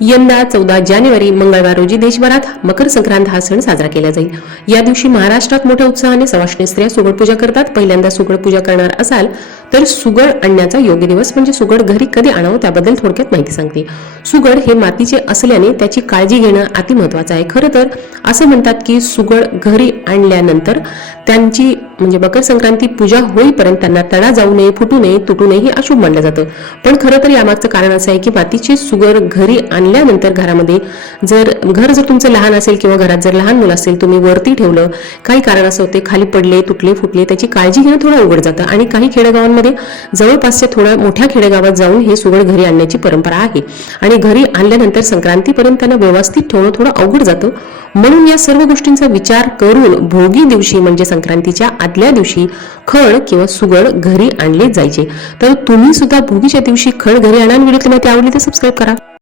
यंदा चौदा जानेवारी मंगळवार रोजी देशभरात मकर संक्रांत हा सण साजरा केला जाईल. या दिवशी महाराष्ट्रात मोठ्या उत्साहाने सवाष्णी स्त्रिया सुगड पूजा करतात. पहिल्यांदा सुगड पूजा करणार असाल तर सुगड आणण्याचा योग्य दिवस म्हणजे सुगड घरी कधी आणावं त्याबद्दल थोडक्यात माहिती सांगते. सुगड हे मातीचे असल्याने त्याची काळजी घेणं अति महत्वाचं आहे. खरं तर असं म्हणतात की सुगड घरी आणल्यानंतर त्यांची म्हणजे मकर संक्रांती पूजा होईपर्यंत त्यांना तडा जाऊ नये फुटू नये तुटू नये हे अशुभ मानलं जातं. पण खरं तर यामागचं कारण असं आहे की मातीची सुगर घरी आणल्यानंतर घरामध्ये जर घर जर तुमचं लहान असेल किंवा घरात जर लहान मुलं असेल तुम्ही वरती ठेवलं काही कारण असं होते खाली पडले तुटले फुटले त्याची काळजी घेणं थोडं अवघड जातं. आणि काही खेडेगावांमध्ये जवळपासच्या थोड्या मोठ्या खेडेगावात जाऊन हे सुगड घरी आणण्याची परंपरा आहे. आणि घरी आणल्यानंतर संक्रांतीपर्यंत त्यांना व्यवस्थित ठेवणं थोडं अवघड जातं. म्हणून या सर्व गोष्टींचा विचार करून भोगी दिवशी म्हणजे संक्रांतीच्या आदल्या दिवशी खड किंवा सुगड घरी आणले जायचे. तर तुम्ही सुद्धा भोगीच्या दिवशी खड घरी आणा व्हिडिओ तुम्हाला आवडली तर सबस्क्राईब करा.